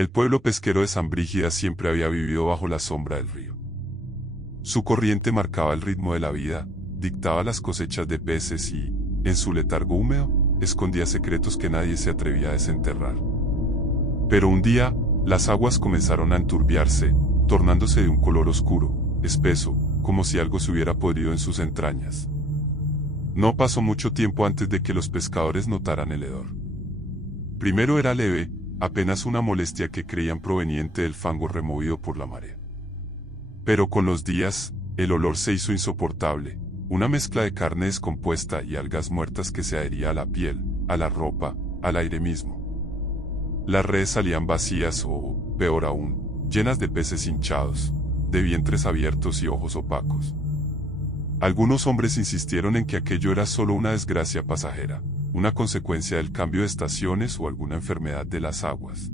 El pueblo pesquero de San Brígida siempre había vivido bajo la sombra del río. Su corriente marcaba el ritmo de la vida, dictaba las cosechas de peces y, en su letargo húmedo, escondía secretos que nadie se atrevía a desenterrar. Pero un día, las aguas comenzaron a enturbiarse, tornándose de un color oscuro, espeso, como si algo se hubiera podrido en sus entrañas. No pasó mucho tiempo antes de que los pescadores notaran el hedor. Primero era leve, apenas una molestia que creían proveniente del fango removido por la marea. Pero con los días, el olor se hizo insoportable, una mezcla de carne descompuesta y algas muertas que se adhería a la piel, a la ropa, al aire mismo. Las redes salían vacías o, peor aún, llenas de peces hinchados, de vientres abiertos y ojos opacos. Algunos hombres insistieron en que aquello era solo una desgracia pasajera, una consecuencia del cambio de estaciones o alguna enfermedad de las aguas.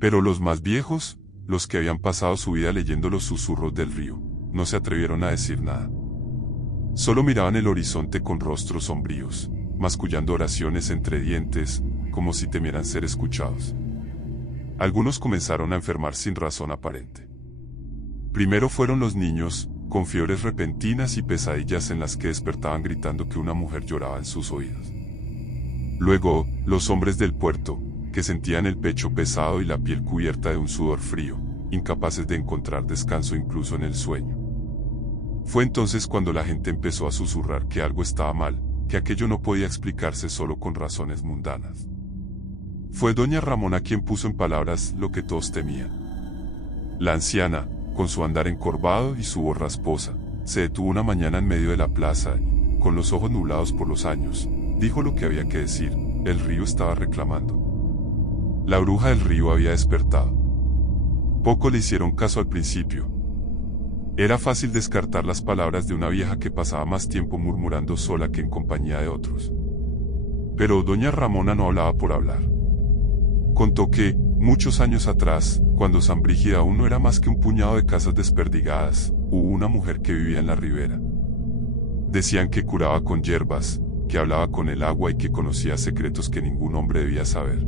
Pero los más viejos, los que habían pasado su vida leyendo los susurros del río, no se atrevieron a decir nada. Solo miraban el horizonte con rostros sombríos, mascullando oraciones entre dientes, como si temieran ser escuchados. Algunos comenzaron a enfermar sin razón aparente. Primero fueron los niños, con fiebres repentinas y pesadillas en las que despertaban gritando que una mujer lloraba en sus oídos. Luego, los hombres del puerto, que sentían el pecho pesado y la piel cubierta de un sudor frío, incapaces de encontrar descanso incluso en el sueño. Fue entonces cuando la gente empezó a susurrar que algo estaba mal, que aquello no podía explicarse solo con razones mundanas. Fue doña Ramona quien puso en palabras lo que todos temían. La anciana, con su andar encorvado y su voz rasposa, se detuvo una mañana en medio de la plaza y, con los ojos nublados por los años, dijo lo que había que decir: el río estaba reclamando. La bruja del río había despertado. Poco le hicieron caso al principio. Era fácil descartar las palabras de una vieja que pasaba más tiempo murmurando sola que en compañía de otros. Pero doña Ramona no hablaba por hablar. Contó que, muchos años atrás, cuando San Brígida aún no era más que un puñado de casas desperdigadas, hubo una mujer que vivía en la ribera. Decían que curaba con hierbas, que hablaba con el agua y que conocía secretos que ningún hombre debía saber.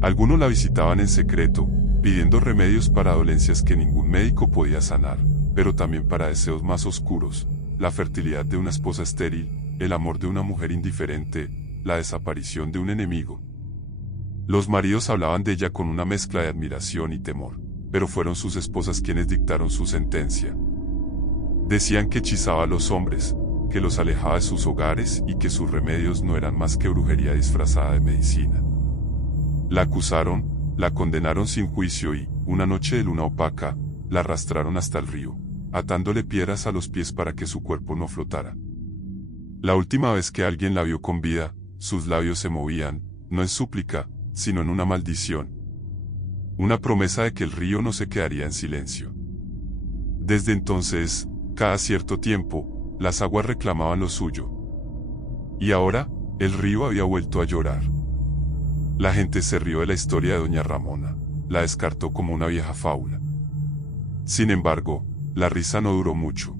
Algunos la visitaban en secreto, pidiendo remedios para dolencias que ningún médico podía sanar, pero también para deseos más oscuros, la fertilidad de una esposa estéril, el amor de una mujer indiferente, la desaparición de un enemigo. Los maridos hablaban de ella con una mezcla de admiración y temor, pero fueron sus esposas quienes dictaron su sentencia. Decían que hechizaba a los hombres, que los alejaba de sus hogares y que sus remedios no eran más que brujería disfrazada de medicina. La acusaron, la condenaron sin juicio y, una noche de luna opaca, la arrastraron hasta el río, atándole piedras a los pies para que su cuerpo no flotara. La última vez que alguien la vio con vida, sus labios se movían, no en súplica, sino en una maldición. Una promesa de que el río no se quedaría en silencio. Desde entonces, cada cierto tiempo, las aguas reclamaban lo suyo. Y ahora, el río había vuelto a llorar. La gente se rió de la historia de doña Ramona, la descartó como una vieja fábula. Sin embargo, la risa no duró mucho.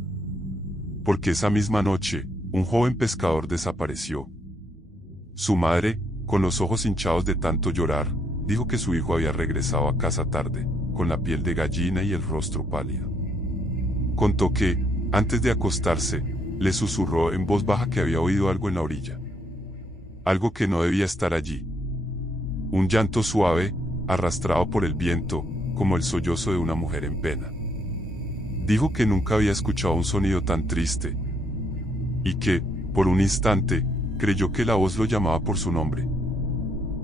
Porque esa misma noche, un joven pescador desapareció. Su madre, con los ojos hinchados de tanto llorar, dijo que su hijo había regresado a casa tarde, con la piel de gallina y el rostro pálido. Contó que, antes de acostarse, le susurró en voz baja que había oído algo en la orilla. Algo que no debía estar allí. Un llanto suave, arrastrado por el viento, como el sollozo de una mujer en pena. Dijo que nunca había escuchado un sonido tan triste. Y que, por un instante, creyó que la voz lo llamaba por su nombre.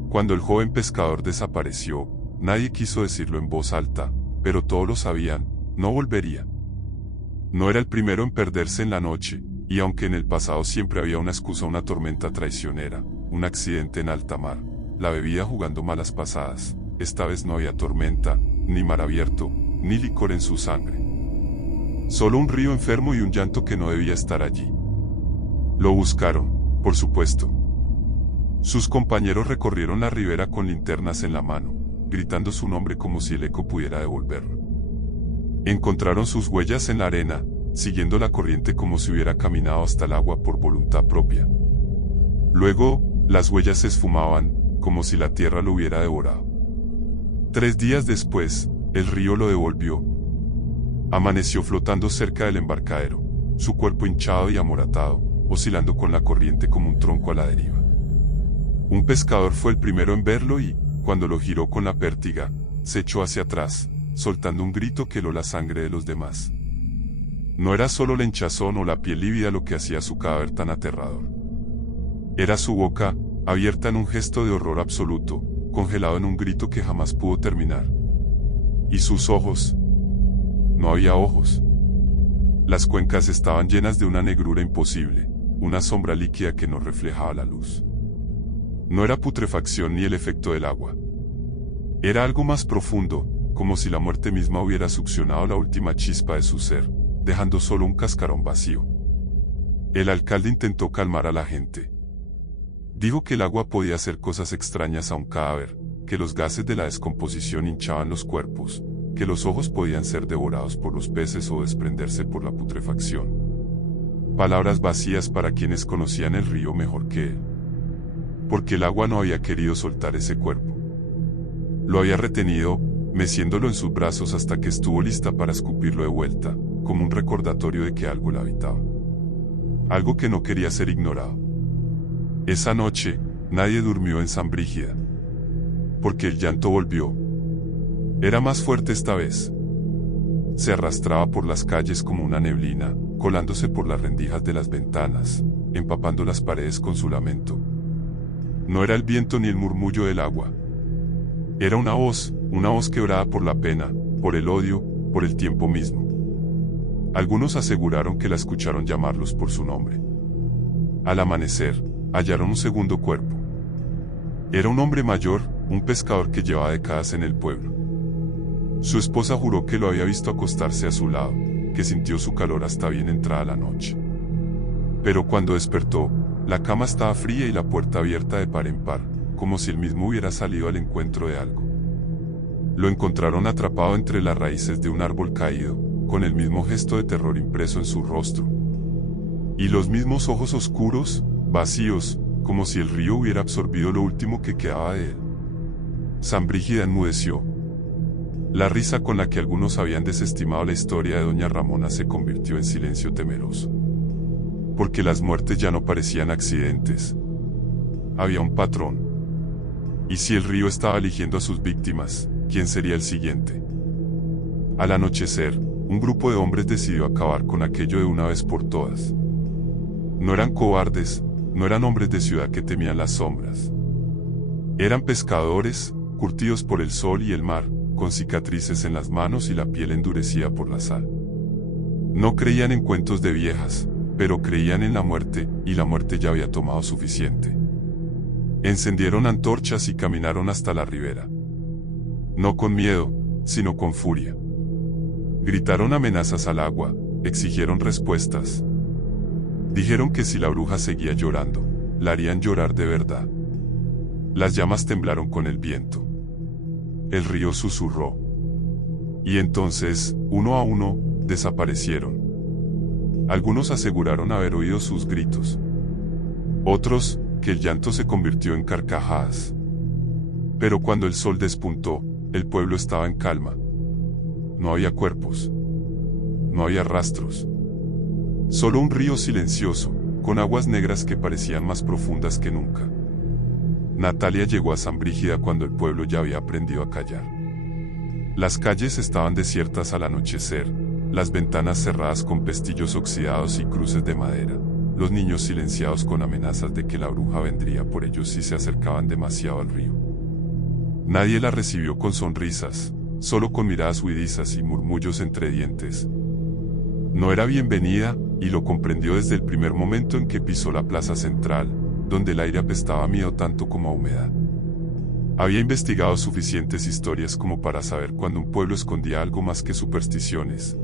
Cuando el joven pescador desapareció, nadie quiso decirlo en voz alta, pero todos lo sabían, no volvería. No era el primero en perderse en la noche, y aunque en el pasado siempre había una excusa, una tormenta traicionera, un accidente en alta mar, la bebida jugando malas pasadas, esta vez no había tormenta, ni mar abierto, ni licor en su sangre. Solo un río enfermo y un llanto que no debía estar allí. Lo buscaron, por supuesto. Sus compañeros recorrieron la ribera con linternas en la mano, gritando su nombre como si el eco pudiera devolverlo. Encontraron sus huellas en la arena, siguiendo la corriente como si hubiera caminado hasta el agua por voluntad propia. Luego, las huellas se esfumaban, como si la tierra lo hubiera devorado. 3 días después, el río lo devolvió. Amaneció flotando cerca del embarcadero, su cuerpo hinchado y amoratado, oscilando con la corriente como un tronco a la deriva. Un pescador fue el primero en verlo y, cuando lo giró con la pértiga, se echó hacia atrás, soltando un grito que heló la sangre de los demás. No era solo la hinchazón o la piel lívida lo que hacía su cadáver tan aterrador. Era su boca, abierta en un gesto de horror absoluto, congelado en un grito que jamás pudo terminar. Y sus ojos. No había ojos. Las cuencas estaban llenas de una negrura imposible, una sombra líquida que no reflejaba la luz. No era putrefacción ni el efecto del agua. Era algo más profundo, como si la muerte misma hubiera succionado la última chispa de su ser, dejando solo un cascarón vacío. El alcalde intentó calmar a la gente. Dijo que el agua podía hacer cosas extrañas a un cadáver, que los gases de la descomposición hinchaban los cuerpos, que los ojos podían ser devorados por los peces o desprenderse por la putrefacción. Palabras vacías para quienes conocían el río mejor que él. Porque el agua no había querido soltar ese cuerpo. Lo había retenido, meciéndolo en sus brazos hasta que estuvo lista para escupirlo de vuelta, como un recordatorio de que algo la habitaba. Algo que no quería ser ignorado. Esa noche, nadie durmió en San Brígida. Porque el llanto volvió. Era más fuerte esta vez. Se arrastraba por las calles como una neblina, colándose por las rendijas de las ventanas, empapando las paredes con su lamento. No era el viento ni el murmullo del agua. Era una voz quebrada por la pena, por el odio, por el tiempo mismo. Algunos aseguraron que la escucharon llamarlos por su nombre. Al amanecer, hallaron un segundo cuerpo. Era un hombre mayor, un pescador que llevaba décadas en el pueblo. Su esposa juró que lo había visto acostarse a su lado, que sintió su calor hasta bien entrada la noche. Pero cuando despertó, la cama estaba fría y la puerta abierta de par en par, como si él mismo hubiera salido al encuentro de algo. Lo encontraron atrapado entre las raíces de un árbol caído, con el mismo gesto de terror impreso en su rostro. Y los mismos ojos oscuros, vacíos, como si el río hubiera absorbido lo último que quedaba de él. San Brígida enmudeció. La risa con la que algunos habían desestimado la historia de doña Ramona se convirtió en silencio temeroso. Porque las muertes ya no parecían accidentes. Había un patrón. Y si el río estaba eligiendo a sus víctimas, ¿quién sería el siguiente? Al anochecer, un grupo de hombres decidió acabar con aquello de una vez por todas. No eran cobardes, no eran hombres de ciudad que temían las sombras. Eran pescadores, curtidos por el sol y el mar, con cicatrices en las manos y la piel endurecida por la sal. No creían en cuentos de viejas, pero creían en la muerte, y la muerte ya había tomado suficiente. Encendieron antorchas y caminaron hasta la ribera. No con miedo, sino con furia. Gritaron amenazas al agua, exigieron respuestas. Dijeron que si la bruja seguía llorando, la harían llorar de verdad. Las llamas temblaron con el viento. El río susurró. Y entonces, uno a uno, desaparecieron. Algunos aseguraron haber oído sus gritos. Otros, que el llanto se convirtió en carcajadas. Pero cuando el sol despuntó, el pueblo estaba en calma. No había cuerpos. No había rastros. Solo un río silencioso, con aguas negras que parecían más profundas que nunca. Natalia llegó a San Brígida cuando el pueblo ya había aprendido a callar. Las calles estaban desiertas al anochecer, las ventanas cerradas con pestillos oxidados y cruces de madera, los niños silenciados con amenazas de que la bruja vendría por ellos si se acercaban demasiado al río. Nadie la recibió con sonrisas, solo con miradas huidizas y murmullos entre dientes. No era bienvenida, y lo comprendió desde el primer momento en que pisó la plaza central, donde el aire apestaba a miedo tanto como a humedad. Había investigado suficientes historias como para saber cuando un pueblo escondía algo más que supersticiones.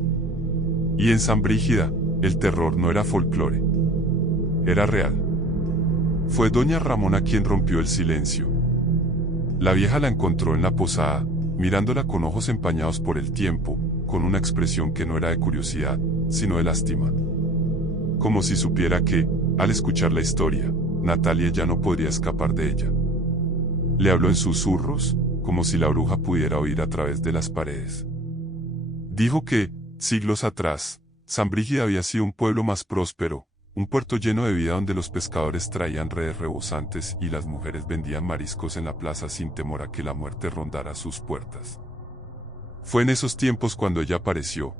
Y en San Brígida, el terror no era folclore. Era real. Fue doña Ramona quien rompió el silencio. La vieja la encontró en la posada, mirándola con ojos empañados por el tiempo, con una expresión que no era de curiosidad, sino de lástima. Como si supiera que, al escuchar la historia, Natalia ya no podría escapar de ella. Le habló en susurros, como si la bruja pudiera oír a través de las paredes. Dijo que, siglos atrás, San Brígida había sido un pueblo más próspero, un puerto lleno de vida donde los pescadores traían redes rebosantes y las mujeres vendían mariscos en la plaza sin temor a que la muerte rondara sus puertas. Fue en esos tiempos cuando ella apareció.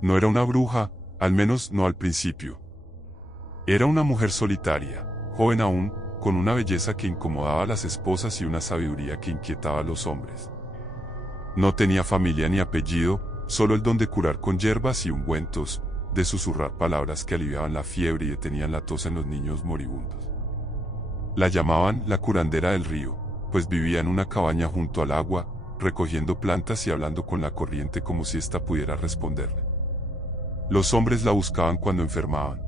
No era una bruja, al menos no al principio. Era una mujer solitaria, joven aún, con una belleza que incomodaba a las esposas y una sabiduría que inquietaba a los hombres. No tenía familia ni apellido, solo el don de curar con hierbas y ungüentos, de susurrar palabras que aliviaban la fiebre y detenían la tos en los niños moribundos. La llamaban la curandera del río, pues vivía en una cabaña junto al agua, recogiendo plantas y hablando con la corriente como si ésta pudiera responderle. Los hombres la buscaban cuando enfermaban.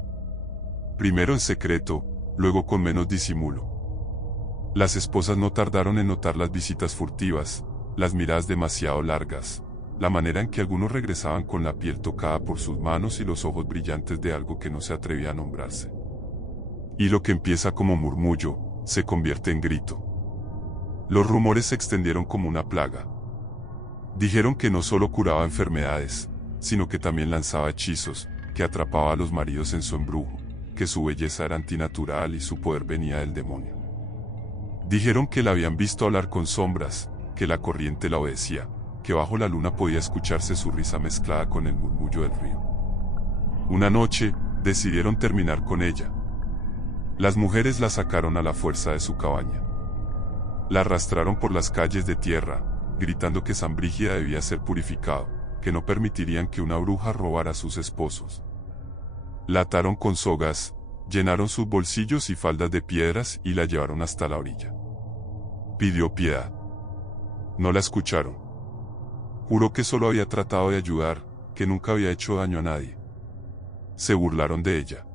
Primero en secreto, luego con menos disimulo. Las esposas no tardaron en notar las visitas furtivas, las miradas demasiado largas, la manera en que algunos regresaban con la piel tocada por sus manos y los ojos brillantes de algo que no se atrevía a nombrarse. Y lo que empieza como murmullo, se convierte en grito. Los rumores se extendieron como una plaga. Dijeron que no solo curaba enfermedades, sino que también lanzaba hechizos, que atrapaba a los maridos en su embrujo, que su belleza era antinatural y su poder venía del demonio. Dijeron que la habían visto hablar con sombras, que la corriente la obedecía, que bajo la luna podía escucharse su risa mezclada con el murmullo del río. Una noche, decidieron terminar con ella. Las mujeres la sacaron a la fuerza de su cabaña. La arrastraron por las calles de tierra, gritando que San Brígida debía ser purificado, que no permitirían que una bruja robara a sus esposos. La ataron con sogas, llenaron sus bolsillos y faldas de piedras y la llevaron hasta la orilla. Pidió piedad. No la escucharon. Juró que solo había tratado de ayudar, que nunca había hecho daño a nadie. Se burlaron de ella.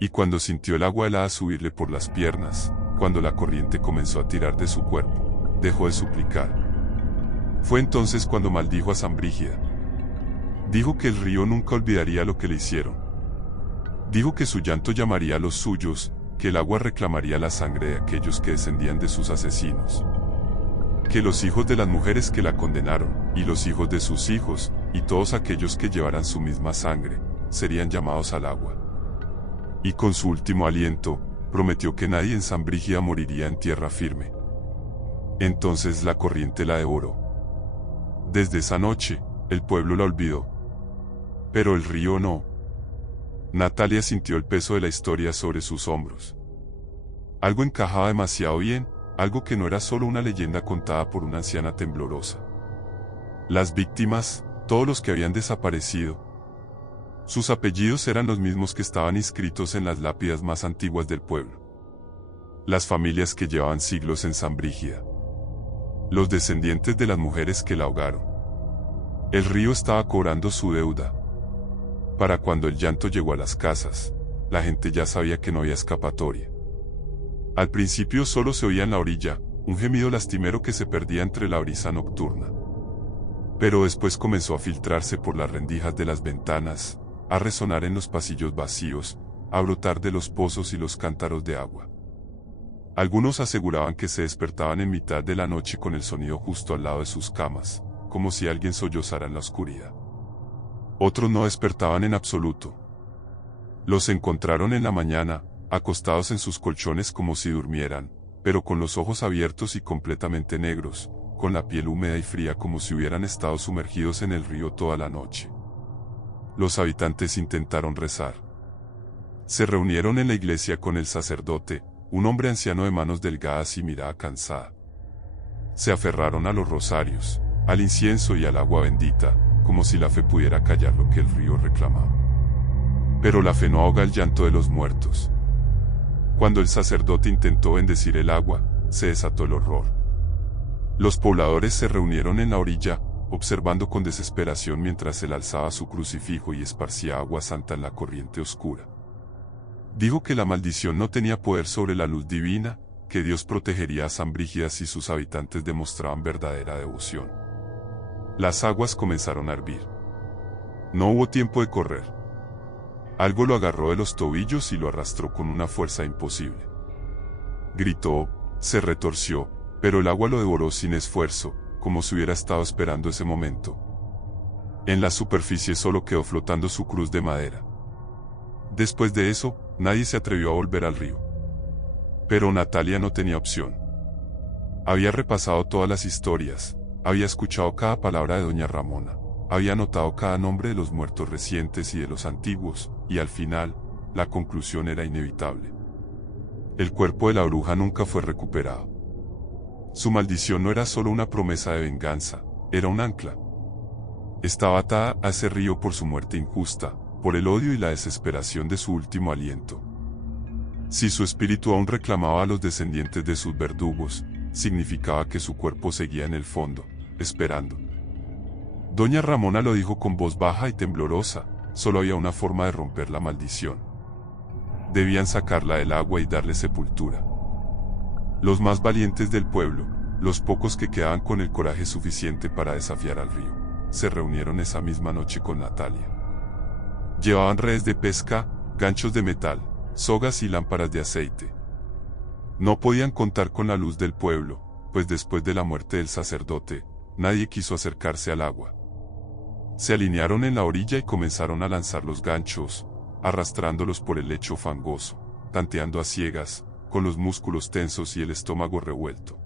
Y cuando sintió el agua helada subirle por las piernas, cuando la corriente comenzó a tirar de su cuerpo, dejó de suplicar. Fue entonces cuando maldijo a San Brígida. Dijo que el río nunca olvidaría lo que le hicieron. Dijo que su llanto llamaría a los suyos, que el agua reclamaría la sangre de aquellos que descendían de sus asesinos. Que los hijos de las mujeres que la condenaron, y los hijos de sus hijos, y todos aquellos que llevaran su misma sangre, serían llamados al agua. Y con su último aliento, prometió que nadie en San Brígida moriría en tierra firme. Entonces la corriente la devoró. Desde esa noche, el pueblo la olvidó. Pero el río no. Natalia sintió el peso de la historia sobre sus hombros. Algo encajaba demasiado bien, algo que no era solo una leyenda contada por una anciana temblorosa. Las víctimas, todos los que habían desaparecido. Sus apellidos eran los mismos que estaban inscritos en las lápidas más antiguas del pueblo. Las familias que llevaban siglos en San Brígida. Los descendientes de las mujeres que la ahogaron. El río estaba cobrando su deuda. Para cuando el llanto llegó a las casas, la gente ya sabía que no había escapatoria. Al principio solo se oía en la orilla, un gemido lastimero que se perdía entre la brisa nocturna. Pero después comenzó a filtrarse por las rendijas de las ventanas, a resonar en los pasillos vacíos, a brotar de los pozos y los cántaros de agua. Algunos aseguraban que se despertaban en mitad de la noche con el sonido justo al lado de sus camas, como si alguien sollozara en la oscuridad. Otros no despertaban en absoluto. Los encontraron en la mañana, acostados en sus colchones como si durmieran, pero con los ojos abiertos y completamente negros, con la piel húmeda y fría como si hubieran estado sumergidos en el río toda la noche. Los habitantes intentaron rezar. Se reunieron en la iglesia con el sacerdote, un hombre anciano de manos delgadas y mirada cansada. Se aferraron a los rosarios, al incienso y al agua bendita, como si la fe pudiera callar lo que el río reclamaba. Pero la fe no ahoga el llanto de los muertos. Cuando el sacerdote intentó bendecir el agua, se desató el horror. Los pobladores se reunieron en la orilla, observando con desesperación mientras él alzaba su crucifijo y esparcía agua santa en la corriente oscura. Dijo que la maldición no tenía poder sobre la luz divina, que Dios protegería a San Brígida si sus habitantes demostraban verdadera devoción. Las aguas comenzaron a hervir. No hubo tiempo de correr. Algo lo agarró de los tobillos y lo arrastró con una fuerza imposible. Gritó, se retorció, Pero el agua lo devoró sin esfuerzo, como si hubiera estado esperando ese momento. En la superficie solo quedó flotando su cruz de madera. Después de eso, nadie se atrevió a volver al río. Pero Natalia no tenía opción. Había repasado todas las historias, había escuchado cada palabra de doña Ramona, había anotado cada nombre de los muertos recientes y de los antiguos, y al final, la conclusión era inevitable. El cuerpo de la bruja nunca fue recuperado. Su maldición no era solo una promesa de venganza, era un ancla. Estaba atada a ese río por su muerte injusta, por el odio y la desesperación de su último aliento. Si su espíritu aún reclamaba a los descendientes de sus verdugos, significaba que su cuerpo seguía en el fondo, esperando. Doña Ramona lo dijo con voz baja y temblorosa, solo había una forma de romper la maldición. Debían sacarla del agua y darle sepultura. Los más valientes del pueblo, los pocos que quedaban con el coraje suficiente para desafiar al río, se reunieron esa misma noche con Natalia. Llevaban redes de pesca, ganchos de metal, sogas y lámparas de aceite. No podían contar con la luz del pueblo, pues después de la muerte del sacerdote, nadie quiso acercarse al agua. Se alinearon en la orilla y comenzaron a lanzar los ganchos, arrastrándolos por el lecho fangoso, tanteando a ciegas, con los músculos tensos y el estómago revuelto.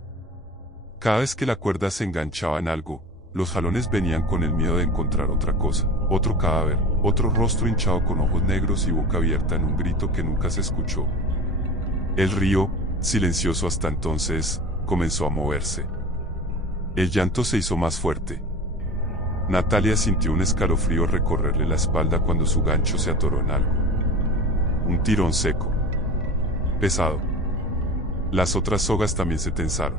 Cada vez que la cuerda se enganchaba en algo, los jalones venían con el miedo de encontrar otra cosa, otro cadáver, otro rostro hinchado con ojos negros y boca abierta en un grito que nunca se escuchó. El río, silencioso hasta entonces, comenzó a moverse. El llanto se hizo más fuerte. Natalia sintió un escalofrío recorrerle la espalda cuando su gancho se atoró en algo. Un tirón seco. Pesado. Las otras sogas también se tensaron.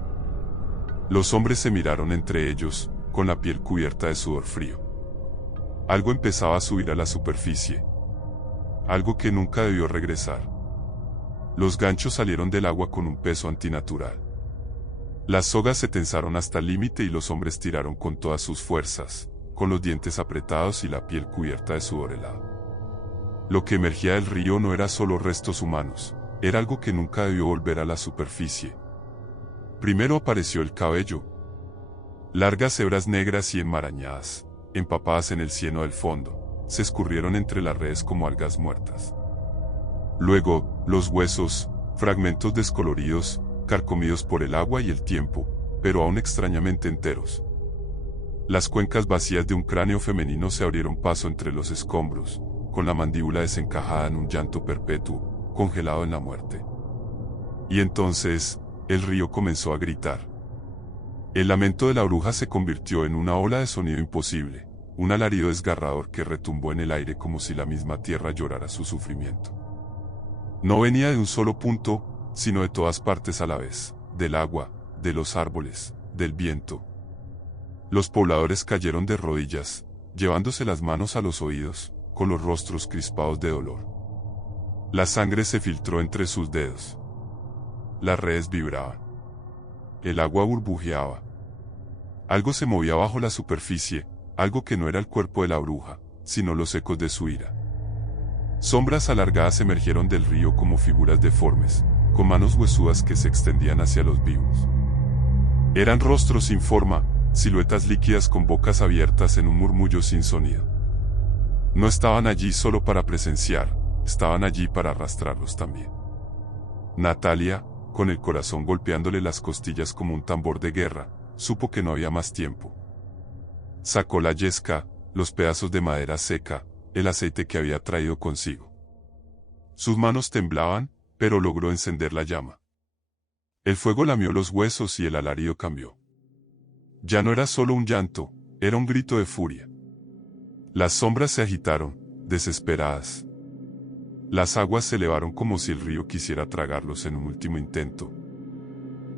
Los hombres se miraron entre ellos, con la piel cubierta de sudor frío. Algo empezaba a subir a la superficie. Algo que nunca debió regresar. Los ganchos salieron del agua con un peso antinatural. Las sogas se tensaron hasta el límite y los hombres tiraron con todas sus fuerzas, con los dientes apretados y la piel cubierta de sudor helado. Lo que emergía del río no era solo restos humanos, era algo que nunca debió volver a la superficie. Primero apareció el cabello. Largas hebras negras y enmarañadas, empapadas en el cieno del fondo, se escurrieron entre las redes como algas muertas. Luego, los huesos, fragmentos descoloridos, carcomidos por el agua y el tiempo, pero aún extrañamente enteros. Las cuencas vacías de un cráneo femenino se abrieron paso entre los escombros, con la mandíbula desencajada en un llanto perpetuo, congelado en la muerte. Y entonces, el río comenzó a gritar. El lamento de la bruja se convirtió en una ola de sonido imposible, un alarido desgarrador que retumbó en el aire como si la misma tierra llorara su sufrimiento. No venía de un solo punto, sino de todas partes a la vez, del agua, de los árboles, del viento. Los pobladores cayeron de rodillas, llevándose las manos a los oídos, con los rostros crispados de dolor. La sangre se filtró entre sus dedos. Las redes vibraban. El agua burbujeaba. Algo se movía bajo la superficie, algo que no era el cuerpo de la bruja, sino los ecos de su ira. Sombras alargadas emergieron del río como figuras deformes, con manos huesudas que se extendían hacia los vivos. Eran rostros sin forma, siluetas líquidas con bocas abiertas en un murmullo sin sonido. No estaban allí solo para presenciar, estaban allí para arrastrarlos también. Natalia, con el corazón golpeándole las costillas como un tambor de guerra, supo que no había más tiempo. Sacó la yesca, los pedazos de madera seca, el aceite que había traído consigo. Sus manos temblaban, pero logró encender la llama. El fuego lamió los huesos y el alarido cambió. Ya no era solo un llanto, era un grito de furia. Las sombras se agitaron, desesperadas. Las aguas se elevaron como si el río quisiera tragarlos en un último intento.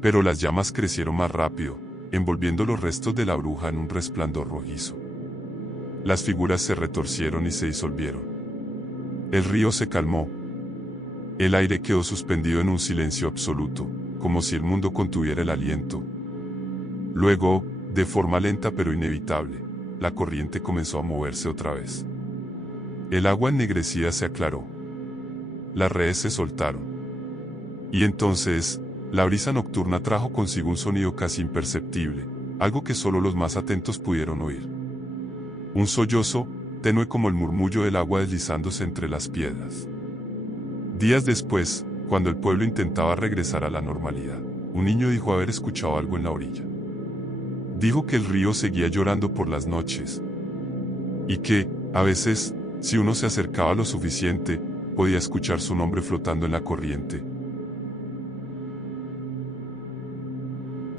Pero las llamas crecieron más rápido, envolviendo los restos de la bruja en un resplandor rojizo. Las figuras se retorcieron y se disolvieron. El río se calmó. El aire quedó suspendido en un silencio absoluto, como si el mundo contuviera el aliento. Luego, de forma lenta pero inevitable, la corriente comenzó a moverse otra vez. El agua ennegrecida se aclaró. Las redes se soltaron. Y entonces, La brisa nocturna trajo consigo un sonido casi imperceptible, algo que solo los más atentos pudieron oír. Un sollozo, tenue como el murmullo del agua deslizándose entre las piedras. Días después, cuando el pueblo intentaba regresar a la normalidad, un niño dijo haber escuchado algo en la orilla. Dijo que el río seguía llorando por las noches, y que, a veces, si uno se acercaba lo suficiente, podía escuchar su nombre flotando en la corriente,